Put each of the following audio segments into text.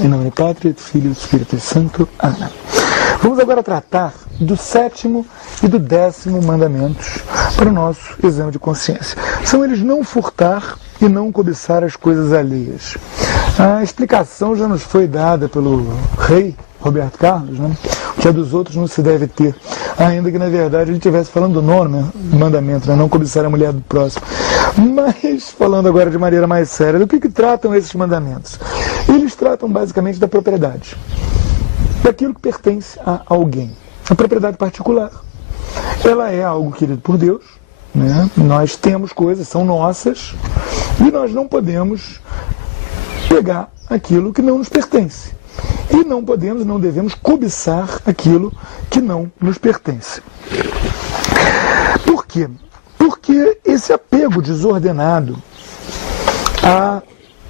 Em nome do Pai, do Filho e do Espírito Santo. Amém. Vamos agora tratar do 7º e do 10º mandamentos para o nosso exame de consciência. São eles não furtar e não cobiçar as coisas alheias. A explicação já nos foi dada pelo rei Roberto Carlos, né? O que é dos outros não se deve ter, ainda que na verdade ele estivesse falando do 9º mandamento, né? Não cobiçar a mulher do próximo. Mas, falando agora de maneira mais séria, do que tratam esses mandamentos? Eles tratam basicamente da propriedade, daquilo que pertence a alguém, a propriedade particular. Ela é algo querido por Deus, né? Nós temos coisas, são nossas, e nós não podemos pegar aquilo que não nos pertence. E não podemos, não devemos cobiçar aquilo que não nos pertence. Por quê? Porque esse apego desordenado a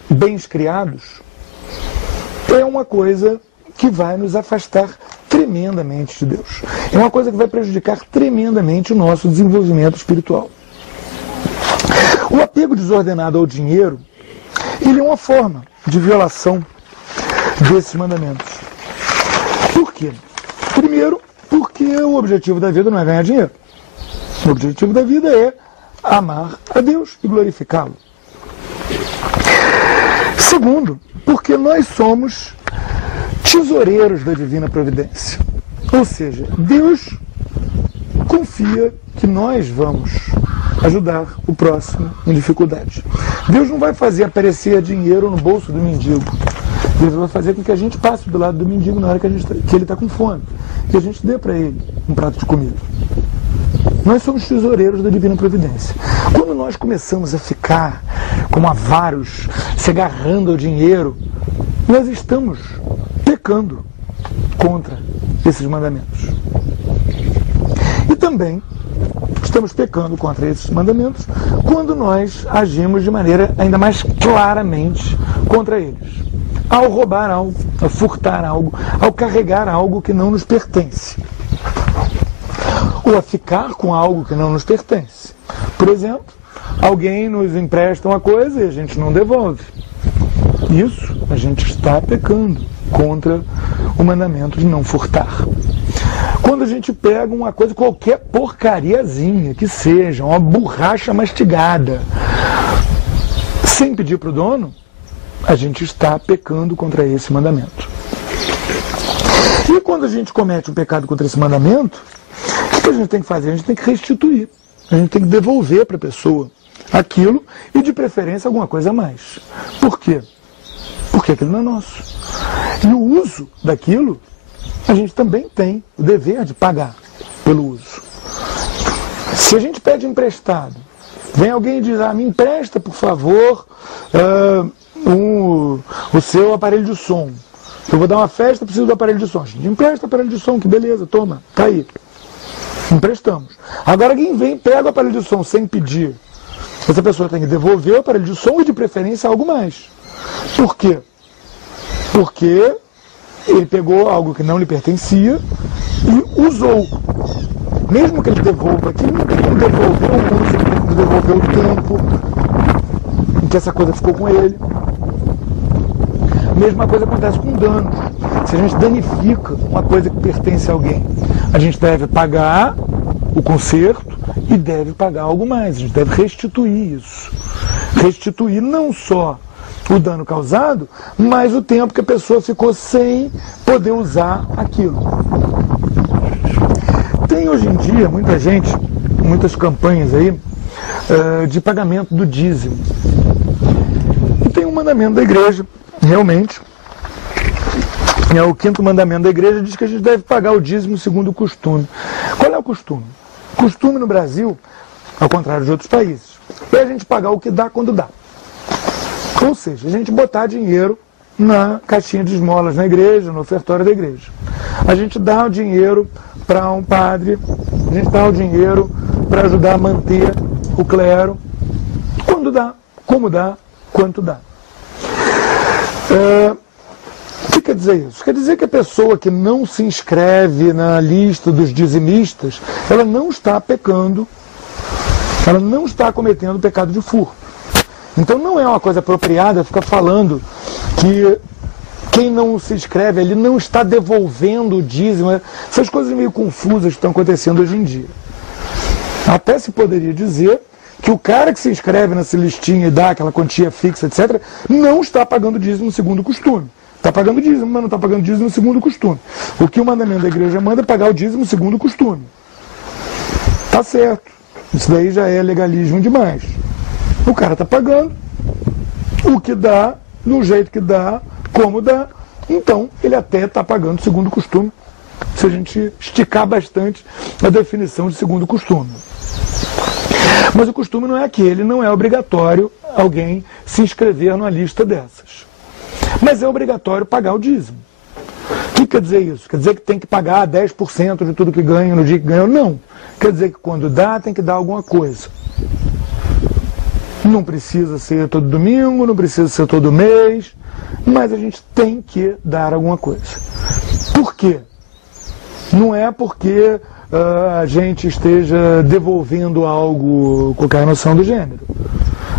bens criados é uma coisa que vai nos afastar tremendamente de Deus. É uma coisa que vai prejudicar tremendamente o nosso desenvolvimento espiritual. O apego desordenado ao dinheiro, ele é uma forma de violação desses mandamentos. Por quê? Primeiro, porque o objetivo da vida não é ganhar dinheiro. O objetivo da vida é amar a Deus e glorificá-lo. Segundo, porque nós somos tesoureiros da divina providência. Ou seja, Deus confia que nós vamos ajudar o próximo em dificuldade. Deus não vai fazer aparecer dinheiro no bolso do mendigo. Deus vai fazer com que a gente passe do lado do mendigo na hora que ele está com fome. Que a gente dê para ele um prato de comida. Nós somos tesoureiros da divina providência. Quando nós começamos a ficar como avaros, se agarrando ao dinheiro, nós estamos pecando contra esses mandamentos. E também estamos pecando contra esses mandamentos quando nós agimos de maneira ainda mais claramente contra eles. Ao roubar algo, ao furtar algo, ao carregar algo que não nos pertence. Ou a ficar com algo que não nos pertence. Por exemplo, alguém nos empresta uma coisa e a gente não devolve. Isso a gente está pecando contra o mandamento de não furtar. Quando a gente pega uma coisa, qualquer porcariazinha que seja, uma borracha mastigada, sem pedir para o dono, a gente está pecando contra esse mandamento. E quando a gente comete um pecado contra esse mandamento, o que a gente tem que fazer? A gente tem que restituir. A gente tem que devolver para a pessoa aquilo e, de preferência, alguma coisa a mais. Por quê? Porque aquilo não é nosso. E o uso daquilo, a gente também tem o dever de pagar pelo uso. Se a gente pede emprestado, vem alguém e diz, me empresta, por favor, o seu aparelho de som. Eu vou dar uma festa, preciso do aparelho de som. A gente empresta o aparelho de som, que beleza, toma, tá aí. Emprestamos. Agora quem vem e pega o aparelho de som sem pedir. Essa pessoa tem que devolver o aparelho de som e, de preferência, algo mais. Por quê? Porque ele pegou algo que não lhe pertencia e usou. Mesmo que ele devolva aquilo, não tem como devolver o uso, não tem como devolver o tempo em que essa coisa ficou com ele. Mesma coisa acontece com dano. Se a gente danifica uma coisa que pertence a alguém, a gente deve pagar o conserto e deve pagar algo mais. A gente deve restituir isso. Restituir não só o dano causado, mas o tempo que a pessoa ficou sem poder usar aquilo. Tem hoje em dia muita gente, muitas campanhas aí de pagamento do dízimo. E tem um mandamento da igreja, realmente, o 5º mandamento da igreja diz que a gente deve pagar o dízimo segundo o costume. Qual é o costume? O costume no Brasil, ao contrário de outros países, é a gente pagar o que dá quando dá. Ou seja, a gente botar dinheiro na caixinha de esmolas na igreja, no ofertório da igreja. A gente dá o dinheiro para um padre, a gente dá o dinheiro para ajudar a manter o clero, quando dá, como dá, quanto dá. O que quer dizer isso? Quer dizer que a pessoa que não se inscreve na lista dos dizimistas, ela não está pecando, ela não está cometendo o pecado de furto. Então não é uma coisa apropriada ficar falando que quem não se inscreve ali não está devolvendo o dízimo. Essas coisas meio confusas que estão acontecendo hoje em dia. Até se poderia dizer que o cara que se inscreve nessa listinha e dá aquela quantia fixa, etc., não está pagando dízimo segundo o costume. Está pagando dízimo, mas não está pagando dízimo segundo o costume. O que o mandamento da igreja manda é pagar o dízimo segundo o costume. Tá certo. Isso daí já é legalismo demais. O cara está pagando o que dá, do jeito que dá, como dá. Então, ele até está pagando segundo o costume, se a gente esticar bastante a definição de segundo o costume. Mas o costume não é aquele, não é obrigatório alguém se inscrever numa lista dessas. Mas é obrigatório pagar o dízimo. O que quer dizer isso? Quer dizer que tem que pagar 10% de tudo que ganha no dia que ganha? Não. Quer dizer que quando dá, tem que dar alguma coisa. Não precisa ser todo domingo, não precisa ser todo mês, mas a gente tem que dar alguma coisa. Por quê? Não é porque a gente esteja devolvendo algo, qualquer noção do gênero,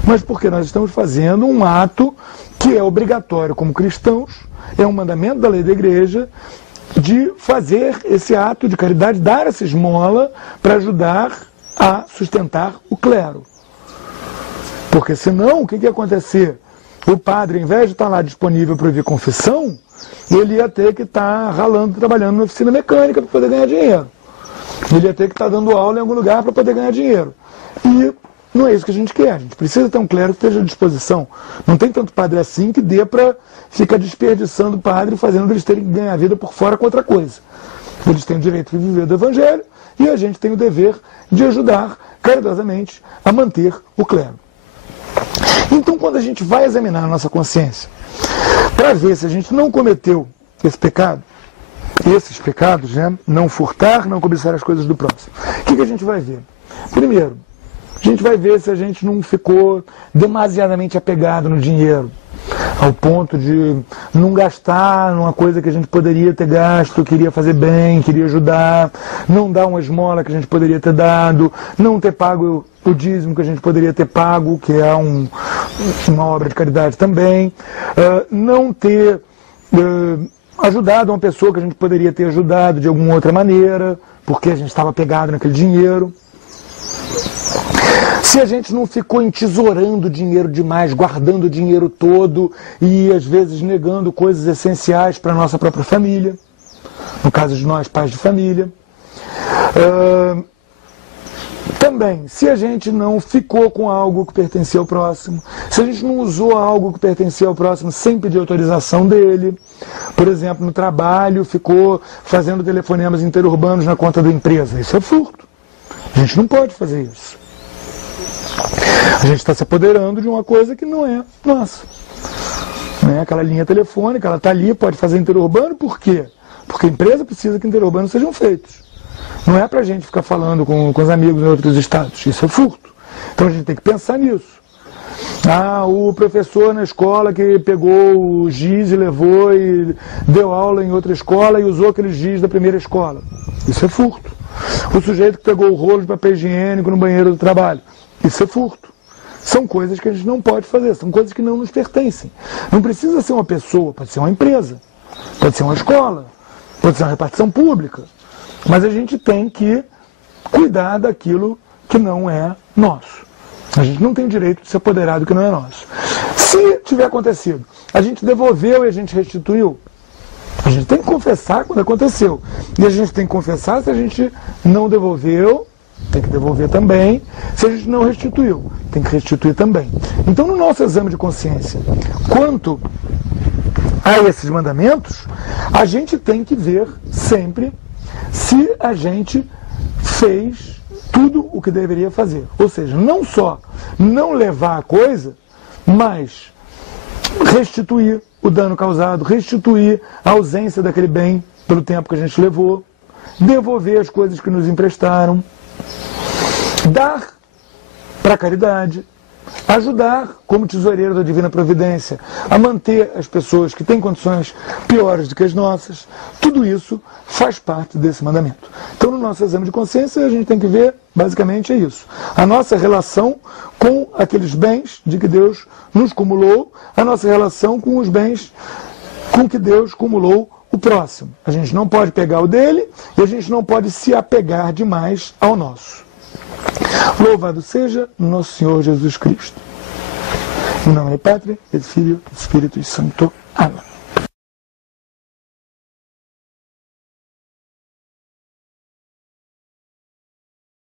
mas porque nós estamos fazendo um ato que é obrigatório como cristãos, é um mandamento da lei da igreja, de fazer esse ato de caridade, dar essa esmola para ajudar a sustentar o clero. Porque senão, o que ia acontecer? O padre, ao invés de estar lá disponível para ouvir confissão, ele ia ter que estar ralando, trabalhando na oficina mecânica para poder ganhar dinheiro. Ele ia ter que estar dando aula em algum lugar para poder ganhar dinheiro. E não é isso que a gente quer. A gente precisa ter um clero que esteja à disposição. Não tem tanto padre assim que dê para ficar desperdiçando o padre, fazendo eles terem que ganhar a vida por fora com outra coisa. Eles têm o direito de viver do evangelho e a gente tem o dever de ajudar caridosamente a manter o clero. Então, quando a gente vai examinar a nossa consciência, para ver se a gente não cometeu esse pecado, esses pecados, né? Não furtar, não cobiçar as coisas do próximo, o que a gente vai ver? Primeiro, a gente vai ver se a gente não ficou demasiadamente apegado no dinheiro, ao ponto de não gastar numa coisa que a gente poderia ter gasto, queria fazer bem, queria ajudar, não dar uma esmola que a gente poderia ter dado, não ter pago o dízimo que a gente poderia ter pago, que é uma obra de caridade também, não ter ajudado uma pessoa que a gente poderia ter ajudado de alguma outra maneira, porque a gente estava apegado naquele dinheiro. Se a gente não ficou entesourando dinheiro demais, guardando o dinheiro todo e às vezes negando coisas essenciais para a nossa própria família, no caso de nós, pais de família. Também, se a gente não ficou com algo que pertencia ao próximo, se a gente não usou algo que pertencia ao próximo sem pedir autorização dele, por exemplo, no trabalho, ficou fazendo telefonemas interurbanos na conta da empresa, isso é furto. A gente não pode fazer isso. A gente está se apoderando de uma coisa que não é nossa. Né? Aquela linha telefônica, ela está ali, pode fazer interurbano, por quê? Porque a empresa precisa que interurbanos sejam feitos. Não é para a gente ficar falando com os amigos em outros estados. Isso é furto. Então a gente tem que pensar nisso. O professor na escola que pegou o giz e levou e deu aula em outra escola e usou aquele giz da primeira escola. Isso é furto. O sujeito que pegou o rolo de papel higiênico no banheiro do trabalho. Isso é furto. São coisas que a gente não pode fazer, são coisas que não nos pertencem. Não precisa ser uma pessoa, pode ser uma empresa, pode ser uma escola, pode ser uma repartição pública. Mas a gente tem que cuidar daquilo que não é nosso. A gente não tem direito de se apoderar do que não é nosso. Se tiver acontecido, a gente devolveu e a gente restituiu, a gente tem que confessar quando aconteceu. E a gente tem que confessar se a gente não devolveu, tem que devolver também. Se a gente não restituiu, tem que restituir também. Então, no nosso exame de consciência, quanto a esses mandamentos, a gente tem que ver sempre se a gente fez tudo o que deveria fazer. Ou seja, não só não levar a coisa, mas restituir o dano causado, restituir a ausência daquele bem pelo tempo que a gente levou, devolver as coisas que nos emprestaram, dar para a caridade, ajudar como tesoureiro da Divina Providência a manter as pessoas que têm condições piores do que as nossas. Tudo isso faz parte desse mandamento. Então, no nosso exame de consciência, a gente tem que ver, basicamente, é isso. A nossa relação com aqueles bens de que Deus nos cumulou, a nossa relação com os bens com que Deus cumulou o próximo. A gente não pode pegar o dele e a gente não pode se apegar demais ao nosso. Louvado seja nosso Senhor Jesus Cristo. Em nome do Pai, do Filho e do Espírito Santo. Amém.